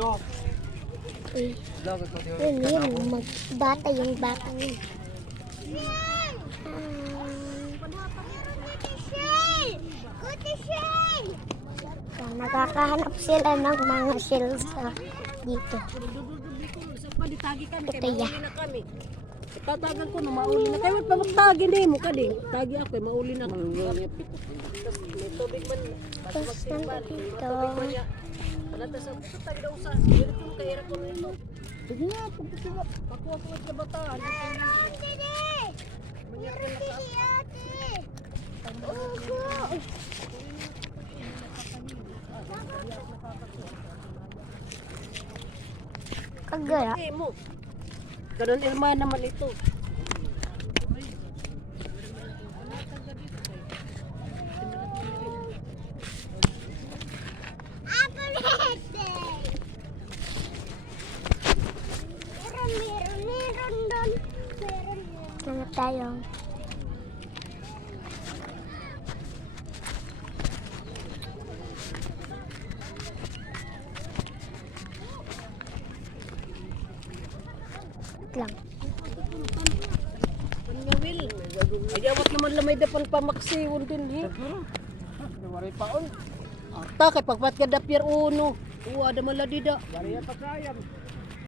Eh, yun, bata yung batang yun. Nakakahanap sila ng mga shells dito. Ito ya. Tatagan ko na mauli na kayo. Huwag pa magtagi din mo ka din. Tagi ako eh, mauli na. Tapos may tubig man. Tapos nandito. Panatas ako. Tagi daw sa. Dito ko kaya ko na ito. Sige nga, pagkasiwa. Pakuha ko sa bataan. Kagara. Ganun ilma naman ito. Ano tayo? Lang. Ngawil. Ayawat naman lamay dapan pamaksiwon din he. Wari paon. Ta kay pagpat ka dapir uno. Uwa da maladi da. Wari pa sayang.